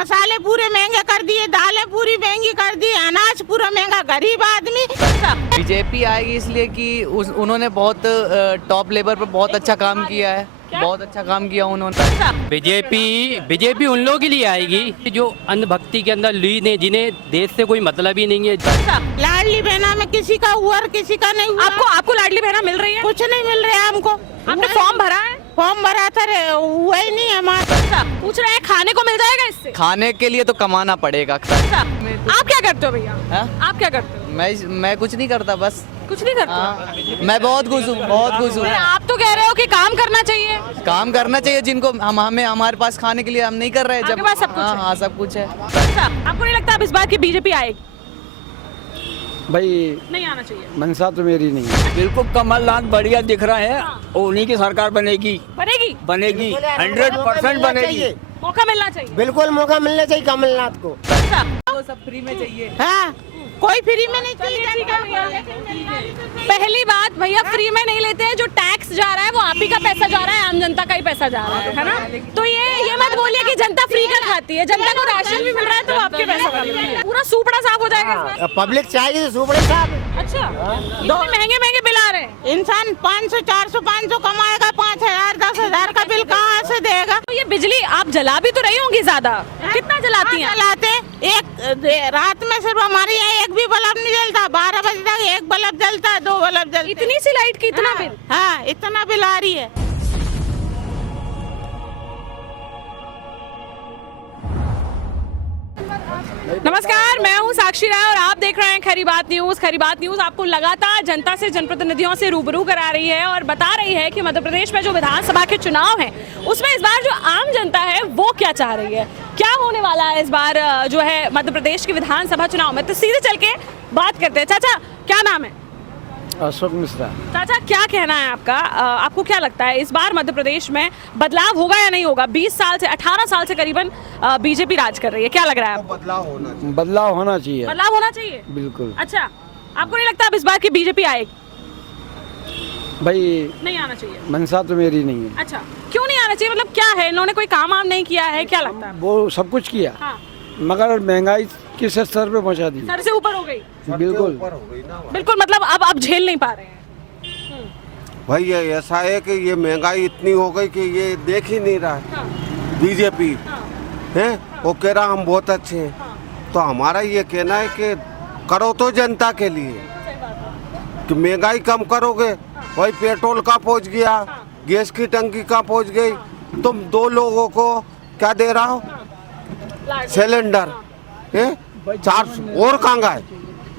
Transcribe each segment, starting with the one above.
मसाले पूरे महंगे कर दिए, दालें पूरी महंगी कर दी, अनाज पूरा महंगा, गरीब आदमी। बीजेपी आएगी इसलिए कि उन्होंने बहुत टॉप लेवल पर बहुत अच्छा काम किया है, बहुत अच्छा काम किया उन्होंने। बीजेपी उन लोगों के लिए आएगी जो अंधभक्ति के अंदर लीन है, जिन्हें देश से कोई मतलब ही नहीं है। लाडली बहना में किसी का हुआ और किसी का नहीं हुआ। आपको लाडली बहना मिल रही है? कुछ नहीं मिल रहा है हमको। आपने फॉर्म भरा है? फॉर्म भरा था, हुआ ही नहीं हमारा। पूछ रहे हैं खाने को मिल जाएगा इससे? खाने के लिए तो कमाना पड़ेगा। आप क्या करते हो भैया? आप क्या करते हो? मैं कुछ नहीं करता, बस कुछ नहीं करते? हाँ, मैं बहुत खुश हूँ, बहुत खुश हूँ। आप तो कह रहे हो कि काम करना चाहिए। काम करना चाहिए जिनको हमें हमारे पास खाने के लिए हम नहीं कर रहे हैं। आपके पास सब कुछ है? हाँ, सब कुछ है। आपको नहीं लगता अब इस बार की बीजेपी आएगी? भाई नहीं आना चाहिए। मनसा तो मेरी नहीं है। बिल्कुल कमलनाथ बढ़िया दिख रहा है, उन्हीं की सरकार बनेगी 100% बनेगी। मौका मिलना चाहिए। बिल्कुल मौका मिलना चाहिए कमलनाथ को। वो सब फ्री में चाहिए। हाँ, कोई फ्री में नहीं चाहिए। पहली बात भैया, फ्री में नहीं लेते हैं। जो टैक्स जा रहा है वो आप ही का पैसा जा रहा है, आम जनता का ही पैसा जा रहा है ना? तो ये मत बोलिए कि जनता फ्री का खाती है। जनता को राशन भी मिल रहा है तो आपके पैसा का मिल रहा है। पूरा सूपड़ा साफ हो जाएगा इसमें। पब्लिक चाहेगी तो सुपड़े साहब। अच्छा, इतने महंगे महंगे बिल आ रहे हैं। इंसान 500, 400, 500 कमाएगा, 5000, 10,000 का बिल कहाँ से देगा? तो ये बिजली आप जला भी तो रही होंगी ज्यादा। कितना जलाती हैं? जलाते एक रात में सिर्फ हमारे यहाँ एक भी बल्ब नहीं जलता। 12 बजे तक एक बल्ब जलता है, 2 बल्ब जलते। इतनी सी लाइट की इतना बिल? हाँ, इतना बिल आ रही है। नमस्कार, मैं हूं साक्षी राय और आप देख रहे हैं खरी बात न्यूज। खरी बात न्यूज आपको लगातार जनता से, जनप्रतिनिधियों से रूबरू करा रही है और बता रही है कि मध्य प्रदेश में जो विधानसभा के चुनाव हैं उसमें इस बार जो आम जनता है वो क्या चाह रही है, क्या होने वाला है इस बार जो है मध्य प्रदेश के विधानसभा चुनाव में। तो सीधे चल के बात करते हैं। चाचा क्या नाम है? अशोक मिश्रा। चाचा क्या कहना है आपका? आपको क्या लगता है इस बार मध्य प्रदेश में बदलाव होगा या नहीं होगा? 20 साल से 18 साल से करीबन बीजेपी राज कर रही है, क्या लग रहा है आपको? बदलाव होना चाहिए। बदलाव होना चाहिए, बिल्कुल। अच्छा, आपको नहीं लगता अब इस बार की बीजेपी आएगी? भाई नहीं आना चाहिए। मनसा तो मेरी नहीं है। अच्छा, क्यों नहीं आना चाहिए? मतलब क्या है, इन्होंने कोई काम वाम नहीं किया है, क्या लगता है? वो सब कुछ किया, हाँ। मगर महंगाई किस स्तर पे पहुंचा दी। सर से ऊपर हो गई। बिल्कुल बिल्कुल, मतलब अब झेल नहीं पा रहे हैं। भाई ये ऐसा है कि ये महंगाई इतनी हो गई कि ये देख ही नहीं रहा है। बीजेपी है वो कह रहा हम बहुत अच्छे हैं, तो हमारा ये कहना है कि करो तो जनता के लिए, कि महंगाई कम करोगे। भाई पेट्रोल का पहुंच गया, गैस की टंकी का पहुंच गई, तुम 2 लोगों को क्या दे रहा हो? सिलेंडर है 400 और कहाँ गए?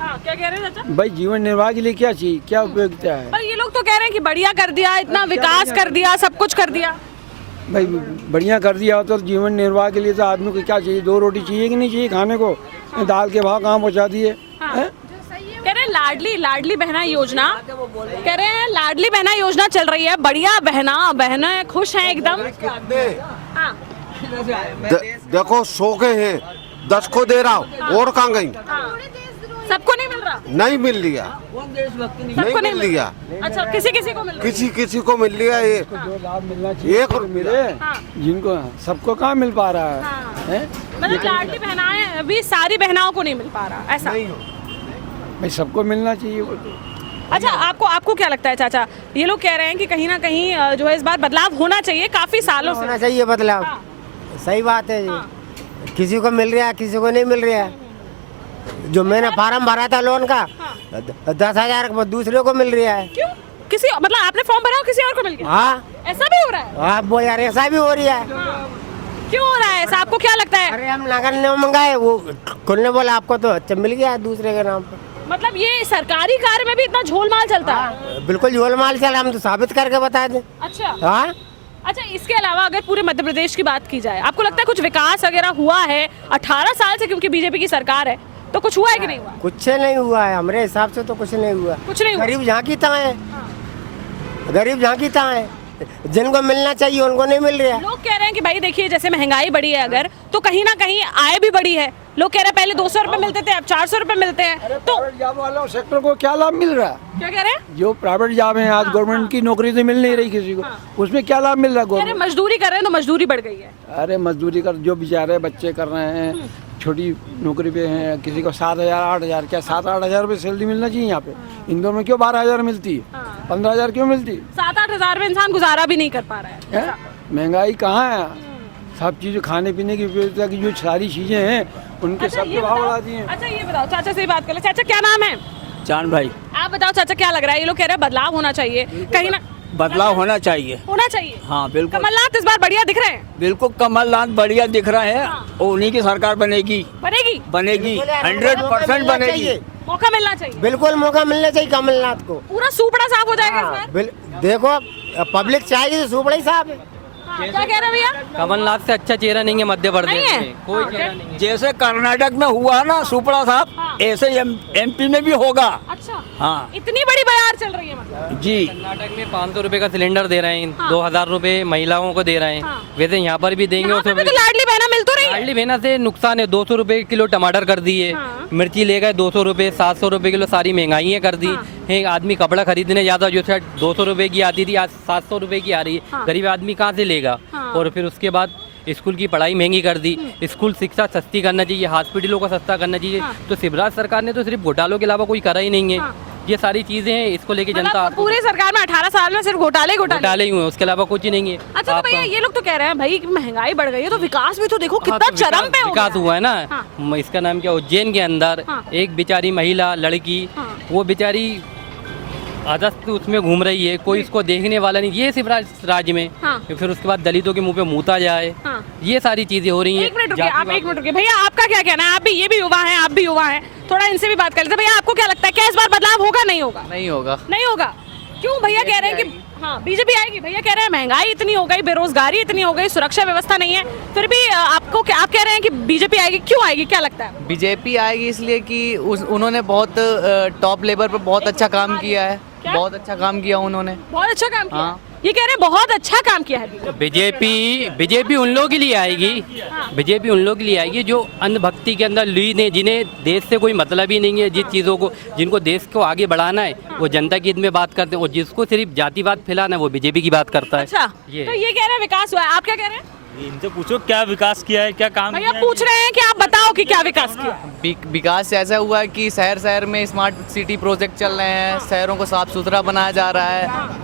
क्या कह रहे हैं चाचा? भाई जीवन निर्वाह के लिए क्या चाहिए, क्या उपयोगिता है? भाई ये लोग तो कह रहे हैं कि बढ़िया कर दिया, इतना विकास कर दिया, सब कुछ कर दिया। भाई बढ़िया कर दिया हो तो जीवन निर्वाह के लिए तो आदमी को क्या चाहिए? 2 रोटी चाहिए कि नहीं चाहिए खाने को? दाल के भाव कहाँ पहुँचा दिए? कह रहे हैं लाडली बहना योजना, कह रहे हैं लाडली बहना योजना चल रही है, बढ़िया बहना खुश हैं एकदम। हाँ। देखो 100 के हैं, 10 को दे रहा हूँ, और कहाँ गई? सबको नहीं मिल रहा? नहीं मिल लिया, सबको नहीं मिल लिया। अच्छा, किसी को मिल रहा? किसी को मिल लिया। ये जो लाभ मिलना चाहिए एक मिले, जिनको सबको कहाँ मिल पा रहा है? हैं? मतलब लाडली बहनाएं अभी सारी बहनाओं को नहीं मिल पा रहा, ऐसा? भाई सबको मिलना चाहिए वो तो। अच्छा, आपको क्या लगता है चाचा? ये लोग कह रहे हैं कि कहीं ना कहीं जो है इस बार बदलाव होना चाहिए, काफी सालों से होना चाहिए बदलाव। सही बात है जी। किसी को मिल रहा है, किसी को नहीं मिल रहा है। जो मैंने फार्म भरा था लोन का 10,000 दूसरे को मिल रहा है। क्यों? किसी मतलब आपने फॉर्म भरा हो, किसी और को मिल गया? हाँ, ऐसा भी हो रहा है? आप बोल यार ऐसा भी हो रहा है। क्यों हो रहा है ऐसा? आपको क्या लगता है? अरे हम नगर निगम मंगाए, वो खुलने बोला आपको तो अच्छा मिल गया दूसरे के नाम पर। मतलब ये सरकारी कार्य में भी इतना झोलमाल चलता है? बिल्कुल झोलमाल चल, हम तो साबित करके बता दें। अच्छा। हाँ, अच्छा, इसके अलावा अगर पूरे मध्य प्रदेश की बात की जाए, आपको लगता है कुछ विकास वगैरह हुआ है 18 साल से? क्योंकि बीजेपी की सरकार है तो कुछ हुआ है कि नहीं हुआ? कुछ नहीं हुआ है हमारे हिसाब से तो कुछ नहीं हुआ। कुछ नहीं हुआ? गरीब झांकी तहाँ है, गरीब झांकी तहाँ है। जिनको मिलना चाहिए उनको नहीं मिल रहा है। लोग कह रहे हैं कि भाई देखिए जैसे महंगाई बढ़ी है अगर तो कहीं ना कहीं आय भी बढ़ी है। लोग कह रहे हैं पहले 200 रुपए मिलते थे अब 400 रुपए मिलते हैं। तो प्राइवेट जॉब वालों सेक्टर को क्या लाभ मिल रहा है? क्या कह रहे हैं? जो प्राइवेट जॉब है आज गवर्नमेंट की नौकरी तो मिल नहीं रही किसी को, उसमें क्या लाभ मिल रहा है कह रहे हैं गवर्नमेंट? मजदूरी कर रहे हैं तो मजदूरी बढ़ गई है। अरे मजदूरी कर जो बेचारे बच्चे कर रहे हैं, छोटी नौकरी पे हैं, किसी को 7,000 8,000 क्या 7-8 हज़ार रुपये सैलरी मिलना चाहिए यहाँ पे। इंदौर में क्यों 12,000 मिलती है, 15,000 क्यों मिलती 7-8 हजार में इंसान गुजारा भी नहीं कर पा रहा है। है? महंगाई कहाँ है? सब चीज़ खाने पीने की उपयोगिता की जो सारी चीज़ें हैं उनके अच्छा, सबके ये भाव बताओ- बढ़ा दिए हैं। अच्छा ये बताओ चाचा से ही बात कर ले। चाचा क्या नाम है? चांद भाई, आप बताओ चाचा क्या लग रहा है? ये लोग कह रहे हैं बदलाव होना चाहिए कहीं ना बदलाव होना चाहिए। होना चाहिए। हाँ बिल्कुल, कमलनाथ इस बार बढ़िया दिख रहे हैं। बिल्कुल कमलनाथ बढ़िया दिख रहे हैं। उन्हीं की सरकार बनेगी, बनेगी। बनेगी, 100% बनेगी। मौका मिलना चाहिए। बिल्कुल मौका मिलना चाहिए कमलनाथ को। पूरा सूपड़ा साफ हो जाएगा इस हाँ, बार। देखो पब्लिक चाहेगी तो सुपड़ा ही साहब है। हाँ, क्या कह रहे हैं भैया? कमलनाथ से अच्छा चेहरा नहीं है मध्य नहीं प्रदेश है? में, कोई हाँ, चेहरा नहीं है। जैसे कर्नाटक में हुआ है ना सुपड़ा साहब, हाँ। ऐसे MP में भी होगा। अच्छा हाँ इतनी बड़ी बयार चल रही है मतलब। जी, कर्नाटक में 500 रुपए का सिलेंडर दे रहे हैं, हाँ। 2,000 रुपए महिलाओं को दे रहे हैं। हाँ। वैसे यहाँ पर भी देंगे। यहाँ पे भी तो लाडली बहना मिल तो रही है। लाडली बहना से नुकसान है, 200 रुपए किलो टमाटर कर दिए, हाँ। मिर्ची ले गए 200 रुपए, 700 रुपए किलो, सारी महंगाइयाँ कर दी। हाँ। एक आदमी कपड़ा खरीदने जाता जो शायद 200 रुपए की आती थी आज 700 रुपए की आ रही है। हाँ। गरीब आदमी कहाँ से लेगा? हाँ। और फिर उसके बाद स्कूल की पढ़ाई महंगी कर दी। स्कूल शिक्षा सस्ती करना चाहिए, हॉस्पिटलों को सस्ता करना चाहिए। हाँ। तो शिवराज सरकार ने तो सिर्फ घोटालों के अलावा कोई करा ही नहीं है। हाँ। ये सारी चीजें हैं, इसको लेके जनता मतलब पूरी सरकार में 18 साल में सिर्फ घोटाले घोटाले ही हुए, उसके अलावा कुछ ही नहीं है। अच्छा तो भैया ये लोग तो कह रहे हैं भाई कि महंगाई बढ़ गई है तो विकास भी तो देखो हाँ, कितना तो चरम पे हो विकास गया हुआ है ना। हाँ। इसका नाम क्या, उज्जैन के अंदर हाँ। एक बेचारी महिला लड़की, हाँ। वो बेचारी अदस्त उसमें घूम रही है, कोई इसको देखने वाला नहीं। ये शिवराज राज्य में हाँ। फिर उसके बाद दलितों के मुंह पे मूता जाए, हाँ। ये सारी चीजें हो रही हैं। एक मिनट रुकिए, आप जातिवाद- एक मिनट रुकिए भैया, आपका क्या कहना है? आप भी, ये भी युवा हैं, आप भी युवा हैं, थोड़ा इनसे भी बात कर लेते हैं। भैया आपको क्या लगता है क्या इस बार बदलाव होगा नहीं होगा? नहीं होगा। नहीं होगा। क्यों? भैया कह रहे हैं कि हाँ बीजेपी आएगी। भैया कह रहे हैं महंगाई इतनी हो गई, बेरोजगारी इतनी हो गई, सुरक्षा व्यवस्था नहीं है, फिर भी आपको क्या, आप कह रहे हैं कि बीजेपी आएगी। क्यों आएगी, क्या लगता है? बीजेपी आएगी इसलिए कि उन्होंने बहुत टॉप लेवल पर बहुत अच्छा काम किया है। क्या? बहुत अच्छा काम किया उन्होंने। बहुत अच्छा काम किया। हाँ। ये कह रहे हैं बहुत अच्छा काम किया है। बीजेपी उन लोगों के लिए आएगी, बीजेपी उन लोगों के लिए आएगी जो अंधभक्ति के अंदर लीन है, जिन्हें देश से कोई मतलब ही नहीं है, जिस चीज़ों को, जिनको देश को आगे बढ़ाना है वो जनता के हित में बात करते हैं, और जिसको सिर्फ जातिवाद फैलाना है वो बीजेपी की बात करता है। अच्छा ये तो ये कह रहे हैं विकास हुआ है, आप क्या कह रहे हैं? इनसे पूछो क्या विकास किया है, क्या काम भैया किया है। पूछ रहे हैं कि आप बताओ कि क्या विकास किया। विकास ऐसा हुआ है कि शहर शहर में स्मार्ट सिटी प्रोजेक्ट चल रहे हैं, शहरों को साफ सुथरा बनाया जा रहा है।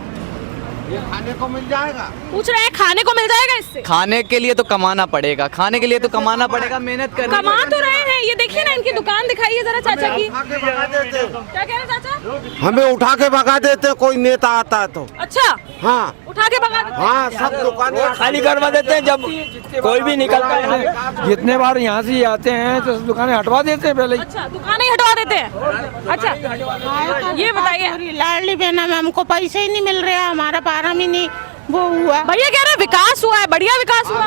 ये खाने को मिल जाएगा। पूछ रहे हैं खाने को मिल जाएगा इससे? खाने के लिए तो कमाना पड़ेगा, खाने के लिए तो कमाना पड़ेगा, मेहनत करनी कमा पड़ेगी। तो रहे हैं, ये देखिए ना इनकी दुकान दिखाइए जरा चाचा की। उठा के भगा देते हैं। क्या कह रहे हैं चाचा? हमें उठा के भगा देते हैं, कोई नेता आता है तो। अच्छा हाँ उठा के भगा देते हैं। हाँ, सब दुकानें खाली करवा देते हैं जब कोई भी निकलता है। जितने बार यहाँ से आते हैं तो दुकानें हटवा देते हैं पहले ही। अच्छा दुकानें ही हटवा देते हैं। अच्छा ये बताइए लाडली बहना में हमको पैसे ही नहीं मिल रहे हैं, हमारा फार्म ही नहीं वो हुआ भैया कह रहे हैं विकास हुआ है, बढ़िया विकास हुआ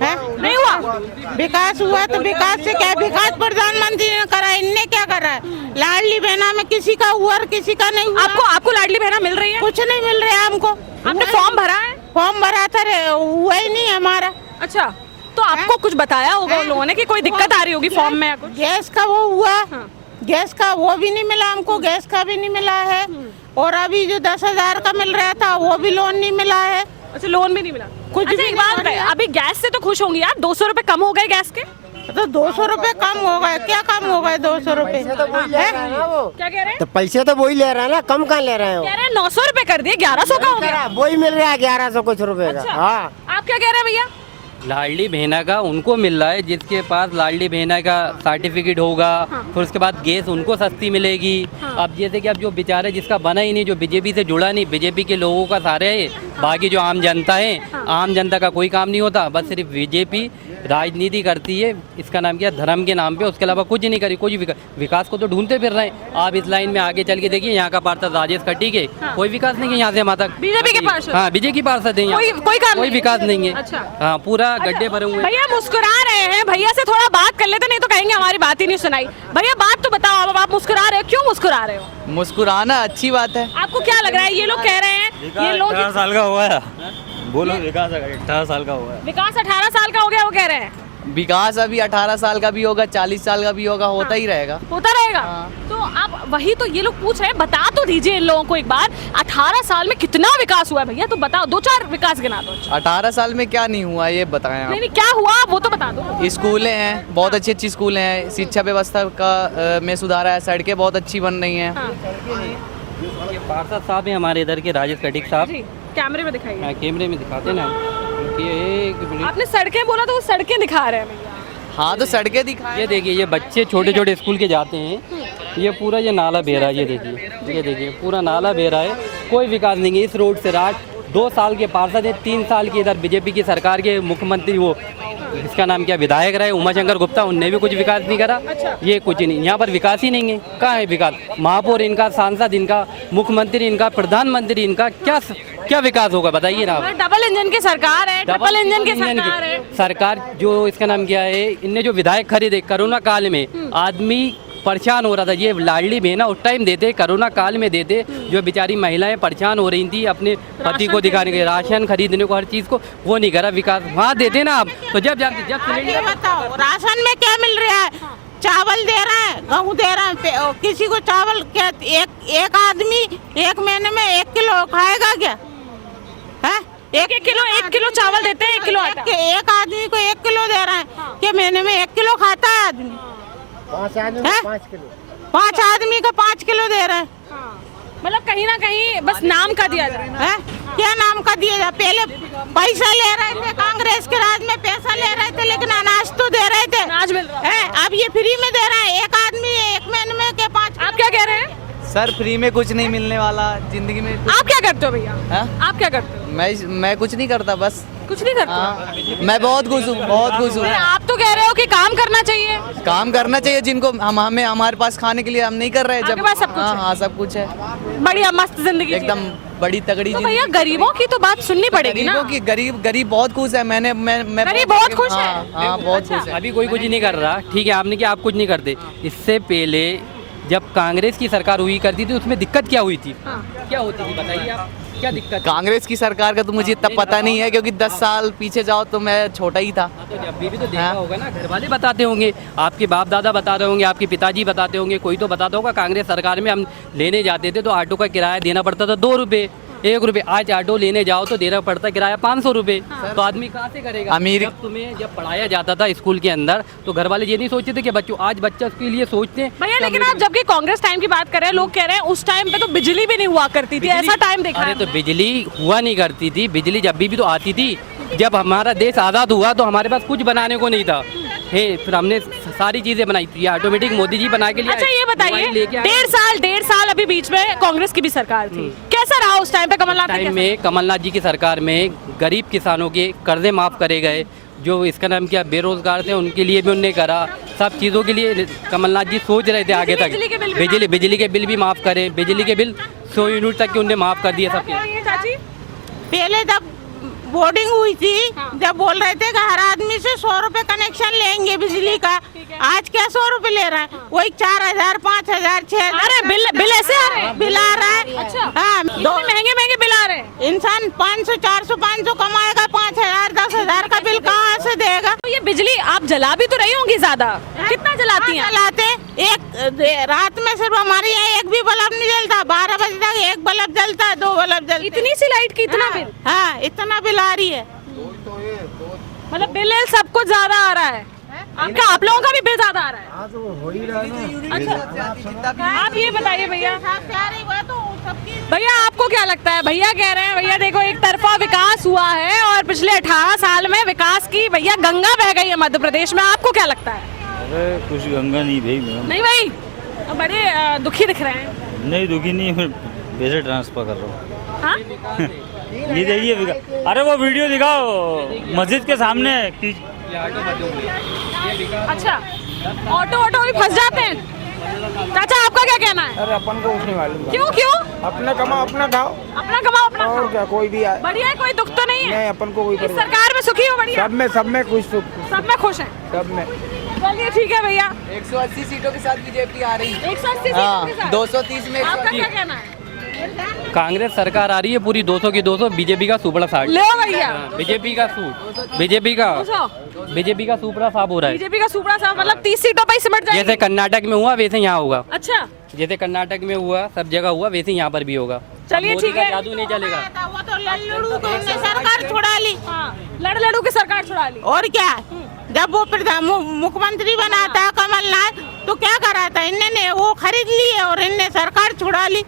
है। नहीं हुआ? विकास हुआ तो विकास से क्या, विकास प्रधानमंत्री ने करा, इनने क्या करा है? लाडली बहना में किसी का हुआ और किसी का नहीं हुआ। आपको लाडली बहना मिल रही है? कुछ नहीं मिल रहा है हमको। आपने फॉर्म भरा है? फॉर्म भरा था रे, हुआ ही नहीं हमारा। अच्छा तो आपको कुछ बताया होगा उन लोगों ने कि कोई दिक्कत आ रही होगी फॉर्म में या कुछ? गैस का वो हुआ, हाँ। गैस का वो भी नहीं मिला हमको, गैस का भी नहीं मिला है। और अभी जो 10,000 का मिल रहा था वो भी लोन नहीं मिला है। अच्छा लोन भी नहीं मिला कुछ अच्छा भी एक नहीं बात बताइए, अभी गैस से तो खुश होंगी यार, 200 रुपए कम हो गए गैस के। तो 200 रुपए कम हो गए, क्या कम हो गए 200 रुपए? तो वही ले रहा है ना वो। क्या कह रहे हैं? तो पैसे तो वही ले रहा है ना, कम कहाँ ले रहे हैं वो? कह रहे हैं 900 रुपए कर दिए, 1100 का हो गया। वही मिल रहा है 1100 कुछ रुपए का। अच्छा। हाँ आप क्या कह रहे हैं भैया? लाडली बहना का उनको मिल रहा है जिसके पास लाडली बहना का सर्टिफिकेट होगा। फिर उसके बाद गैस उनको सस्ती मिलेगी। अब जैसे कि अब जो बेचारे जिसका बना ही नहीं, जो बीजेपी से जुड़ा नहीं, बीजेपी के लोगों का सारे है, बाकी जो आम जनता है, आम जनता का कोई काम नहीं होता, बस सिर्फ बीजेपी राजनीति करती है। इसका नाम क्या, धर्म के नाम पे, उसके अलावा कुछ नहीं करी। कोई विकास को तो ढूंढते फिर रहे हैं। आप इस लाइन में आगे चल के देखिए, यहाँ का पार्षद राजेश खट्टी के कोई विकास नहीं है यहाँ से वहाँ तक। बीजेपी के पार्षद? हाँ बीजेपी के पार्षद है यहाँ, कोई काम कोई नहीं? विकास नहीं है। अच्छा। हाँ पूरा गड्ढे भरे हुए हैं। भैया मुस्कुरा रहे हैं, भैया से थोड़ा बात कर लेते, नहीं तो कहेंगे हमारी बात ही नहीं सुनाई। भैया बात तो बताओ, अब आप मुस्कुरा रहे हो, क्यों मुस्कुरा रहे हो? मुस्कुराना अच्छी बात है। आपको क्या लग रहा है? ये लोग कह रहे हैं, ये लोग 18 साल का हुआ है, बोलो विकास 18 साल का हुआ है। विकास 18 साल का हो गया, वो कह रहे हैं। विकास अभी 18 साल का भी होगा, 40 साल का भी होगा, होता ही रहेगा। होता रहेगा। तो आप वही तो ये लोग पूछ रहे हैं, बता तो दीजिए इन लोगों को एक बार, 18 साल में कितना विकास हुआ है भैया? तो बताओ, 2-4 विकास गिना दो। 18 साल में क्या नहीं हुआ ये बताएं आप। नहीं क्या हुआ वो तो बता दो। स्कूलें हैं, बहुत अच्छी अच्छी स्कूलें हैं, शिक्षा व्यवस्था का में सुधार है, सड़कें बहुत अच्छी बन रही हैं। ये पार्षद साहब हैं हमारे इधर के, राजेश कटिक साहब। जी, कैमरे में दिखाइए। हाँ, कैमरे में दिखाते ना। आपने सड़कें बोला तो वो सड़कें दिखा रहे हैं भैया। हाँ तो सड़कें दिखा। ये देखिए, ये बच्चे छोटे छोटे स्कूल के जाते हैं, ये पूरा ये नाला बह रहा है, ये देखिए पूरा नाला बह रहा है, कोई विकास नहीं है इस रोड से। 2 साल के पार्षद है, 3 साल की इधर बीजेपी की सरकार के मुख्यमंत्री, वो इसका नाम क्या विधायक रहे उमाशंकर गुप्ता, उनने भी कुछ विकास नहीं करा। ये कुछ नहीं, यहाँ पर विकास ही नहीं है। कहाँ है विकास? महापौर इनका, सांसद इनका, मुख्यमंत्री इनका, प्रधानमंत्री इनका, क्या विकास होगा बताइए ना आप। डबल इंजन की सरकार है, ट्रिपल इंजन की सरकार है। सरकार जो इसका नाम क्या है, इनने जो विधायक खरीदे कोरोना काल में, आदमी परेशान हो रहा था। ये लाडली बहना उस टाइम देते, कोरोना काल में देते, जो बेचारी महिलाएं परेशान हो रही थी अपने पति को दिखाने के, राशन खरीदने को, हर चीज़ को, वो नहीं करा विकास। वहाँ देते ना आप, तो जब ये बताओ राशन में क्या मिल रहा है? चावल दे रहा है, गेहूँ दे रहा है, किसी को चावल क्या? एक आदमी 1 महीने में 1 किलो खाएगा क्या? है 1 किलो चावल देते हैं, 1 किलो आटा। एक आदमी को 1 किलो दे रहा है, क्या महीने में 1 किलो खाता है आदमी? 5 आदमी 5 किलो, 5 आदमी को 5 किलो दे रहे हैं। मतलब कहीं ना कहीं बस नाम का दिया जा रहा है। क्या नाम का दिया जाए? पहले पैसा ले रहे थे, कांग्रेस के राज में पैसा ले रहे थे, लेकिन अनाज तो दे रहे थे, अनाज मिल रहा है। अब ये फ्री में दे रहा है, एक आदमी 1 महीने में क्या 5। आप क्या कह रहे हैं? सर फ्री में कुछ नहीं मिलने वाला जिंदगी में। आप क्या करते हो भैया? हाँ? आप क्या करते हो? मैं कुछ नहीं करता, बस कुछ नहीं करते? हाँ, मैं बहुत खुश हूँ, बहुत खुश हूँ। आप तो कह रहे हो कि काम करना चाहिए। काम करना चाहिए जिनको हमें हमारे पास खाने के लिए हम नहीं कर रहे हैं। आपके पास सब कुछ है? हाँ सब कुछ है, बढ़िया मस्त जिंदगी एकदम बड़ी तगड़ी। तो भैया गरीबों की तो बात सुननी पड़ेगी ना। गरीब बहुत खुश है। मैं गरीब बहुत खुश है। हाँ बहुत खुश है। अभी कोई कुछ नहीं कर रहा, ठीक है, आपने क्या आप कुछ नहीं करते। इससे पहले जब कांग्रेस की सरकार हुई करती थी, उसमें दिक्कत क्या हुई थी? क्या होती थी बताइए आप, क्या दिक्कत? कांग्रेस की सरकार का तो मुझे इतना पता नहीं है, क्योंकि 10 साल पीछे जाओ तो मैं छोटा ही था। तो जब भी तो देखा होगा ना, घर वाले बताते होंगे, आपके बाप दादा बता रहे होंगे, आपके पिताजी बताते होंगे, कोई तो बताता होगा। कांग्रेस सरकार में हम लेने जाते थे तो ऑटो का किराया देना पड़ता था 2 रुपये, 1 रुपये। आज ऑटो लेने जाओ तो देना पड़ता किराया 500 रुपये। तो आदमी कहाँ से करेगा? जब पढ़ाया जाता था स्कूल के अंदर, तो घर वाले ये नहीं सोचते थे कि बच्चों, आज बच्चा के लिए सोचते हैं भैया। लेकिन आप जबकि कांग्रेस टाइम की बात कर रहे हैं, लोग कह रहे हैं उस टाइम पे तो बिजली भी नहीं हुआ करती थी, ऐसा टाइम देखा है। अरे तो बिजली हुआ नहीं करती थी, बिजली जब भी तो आती थी। जब हमारा देश आज़ाद हुआ तो हमारे पास कुछ बनाने को नहीं था, फिर हमने सारी चीजें बनाई थी, ऑटोमेटिक मोदी जी बना के लिए। अच्छा ये बताइए, 1.5 साल अभी बीच में कांग्रेस की भी सरकार थी, कैसा रहा उस टाइम पे? टाइम में कमलनाथ जी की सरकार में गरीब किसानों के कर्जे माफ करे गए, जो इसका नाम क्या बेरोजगार थे उनके लिए भी उनने करा, सब चीज़ों के लिए कमलनाथ जी सोच रहे थे आगे तक। बिजली के बिल भी माफ़ करें, बिजली के बिल 100 यूनिट तक के उनने माफ़ कर दिए सबके। चाची पहले जब बोर्डिंग हुई थी, जब बोल रहे थे कि हर आदमी से 100 रुपए कनेक्शन लेंगे बिजली का, आज क्या 100 रुपए ले रहा है? वही 4000, 5000, 6000। अरे बिल ऐसे आ रहे हैं? बिल आ रहा है। अच्छा हाँ, महंगे बिल आ रहे हैं। इंसान 500, 400, 500 कमाएगा, 5000, 10,000 का बिल कहाँ से देगा? तो ये बिजली आप जला भी तो रही होंगी ज्यादा, कितना जलाती हैं? जलाते एक रात में सिर्फ हमारे यहाँ 1 भी बल्ब नहीं जलता, 12 बजे तक 1 बल्ब जलता है, 2 बल्ब जलते। इतनी सी लाइट की इतना बिल? हाँ, इतना बिल आ रही है। मतलब बिल सबको ज्यादा आ रहा है? आप लोगों का भी बिल ज्यादा आ रहा है? तो हो ही रहा है ना। अच्छा आप ये बताइए भैया, भैया आपको क्या लगता है? भैया कह रहे हैं, भैया देखो एक तरफा विकास हुआ है और पिछले 18 साल में विकास की भैया गंगा बह गई है मध्य प्रदेश में, आपको क्या लगता है? अरे कुछ गंगा नहीं भाई, नहीं भाई, बड़े दुखी दिख रहे हैं। नहीं दुखी नहीं, मैं पैसे ट्रांसफर कर रहा हूँ। हाँ? ये देखिए, अरे वो वीडियो दिखाओ मस्जिद के सामने की। अच्छा ऑटो भी फंस जाते हैं। चाचा आपका क्या कहना है? अरे अपन को कुछ नहीं मालूम। क्यों? अपना कमाओ अपना खाओ, अपना कमाओ अपना और खाओ। क्या, कोई भी आए बढ़िया है, कोई दुख तो नहीं है। नहीं, अपन को कोई इस परेशानी, सरकार में सुखी हो? बढ़िया, सब में खुश सुख, सब में खुश है। सब में। चलिए ठीक है भैया। 180 सीटों के साथ बीजेपी आ रही है। 180 हाँ, सीटों के साथ। 230 में आपका क्या कहना है? कांग्रेस सरकार आ रही है पूरी 200 की 200, बीजेपी का सुपड़ा साठ। ले भैया, बीजेपी का बीजेपी का सुपड़ा साफ हो रहा है। बीजेपी का सुपड़ा साफ, मतलब 30 सीटों पर ही सिमट जाएगी। जैसे कर्नाटक में हुआ वैसे यहाँ होगा। अच्छा, जैसे कर्नाटक में हुआ, सब जगह हुआ, वैसे यहाँ पर भी होगा। चलिए मोदी ठीक का है। जादू नहीं चलेगा। वो तो लल्लू को उनने सरकार छुड़ा ली। हाँ, लड़ू की सरकार छुड़ा ली। और क्या, जब वो मुख्यमंत्री बना था कमलनाथ, तो क्या करा था इन्होंने, वो खरीद ली और इनने सरकार छुड़ा ली।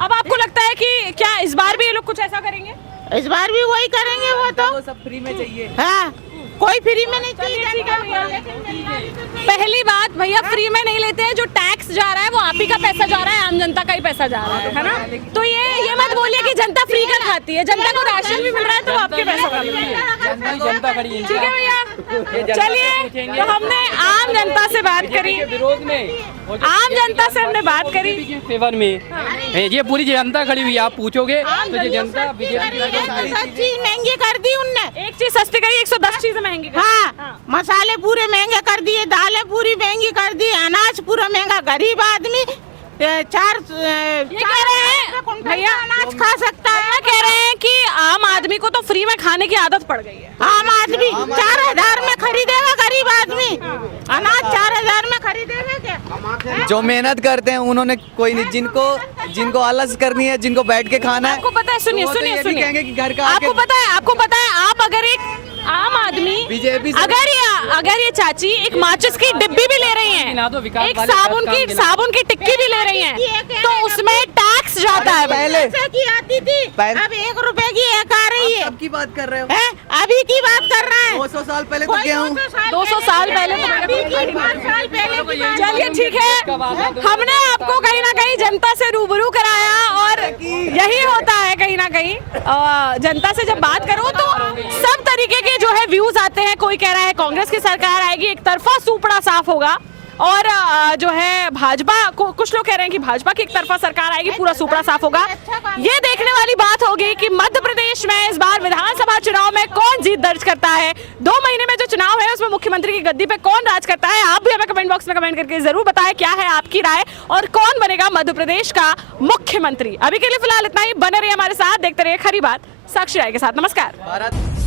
अब आपको लगता है कि क्या इस बार भी ये लोग कुछ ऐसा करेंगे? इस बार भी वही करेंगे वो तो। सब फ्री में चाहिए। हाँ, कोई फ्री में नहीं चलिए ठीक है भैया। चाहिए। पहली बात भैया, फ्री में नहीं लेते हैं, जो टैक्स जा रहा है वो आप ही का पैसा जा रहा है, आम जनता का ही पैसा जा रहा है ना? तो ये मत बोलिए कि जनता फ्री का खाती है, जनता को राशन भी मिल रहा है तो आपके पैसों का मिल रहा है। जनता खड़ी है। ठीक है भैया, चलिए तो हमने आम जनता से बात करी, विरोध में, आम जनता से हमने बात करी। फेवर में ये पूरी जनता खड़ी हुई है। आप पूछोगे तो ये जनता बीजेपी सब चीज महंगी कर दी उनने। एक चीज सस्ती करी, 110 चीजें महंगी करी। हाँ, मसाले पूरे महंगे कर दिए, दालें पूरी महंगी कर दी, अनाज पूरा महंगा। गरीब आदमी चार कह रहे हैं भैया, अनाज खा सकता है। कह रहे हैं कि आम आदमी को तो फ्री में खाने की आदत पड़ गई है। आम आदमी 4000 में खरीदेगा, गरीब आदमी अनाज 4000 में खरीदेगा क्या? जो मेहनत करते हैं उन्होंने कोई नहीं, जिनको आलस करनी है, जिनको बैठ के खाना है, आपको पता है, सुनिए वो तो सुनिए ये भी सुनिए, कहेंगे कि घर का आपको पता है, आप अगर एक आम आदमी, बीजेपी से- अगर ये चाची एक माचिस की डिब्बी भी ले रही गिना दो, हैं, विकास एक वाले साबुन की टिक्की भी ले रही हैं, तो उसमें टैक्स जाता है। पहले पैसे की आती थी, अब 1 रुपए की एक आ रही है। सबकी बात कर रहे हो। हैं? अभी की बात कर रहा है। 200 साल पहले तो कोई गेहूं 200 साल पहले तो अभी की 5 साल पहले की बात। चलिए ठीक है, हमने आपको कहीं ना कहीं जनता से रूबरू कराया, और यही होता है कहीं ना कहीं जनता से जब बात करो तो सब तरीके के जो है व्यूज आते हैं। कोई कह रहा है कांग्रेस की सरकार आएगी, एक तरफा सुपड़ा साफ होगा, और जो है भाजपा को, कुछ लोग कह रहे हैं कि भाजपा की एक तरफा सरकार आएगी, पूरा सुपड़ा साफ होगा। ये देखने वाली बात होगी कि मध्य प्रदेश में इस बार विधानसभा चुनाव में कौन जीत दर्ज करता है। 2 महीने में जो चुनाव है उसमें मुख्यमंत्री की गद्दी पे कौन राज करता है। आप भी हमें कमेंट बॉक्स में कमेंट करके जरूर बताएं क्या है आपकी राय, और कौन बनेगा मध्य प्रदेश का मुख्यमंत्री। अभी के लिए फिलहाल इतना ही, बने रहिए हमारे साथ, देखते रहिए खरी बात साक्षी राय के साथ। नमस्कार।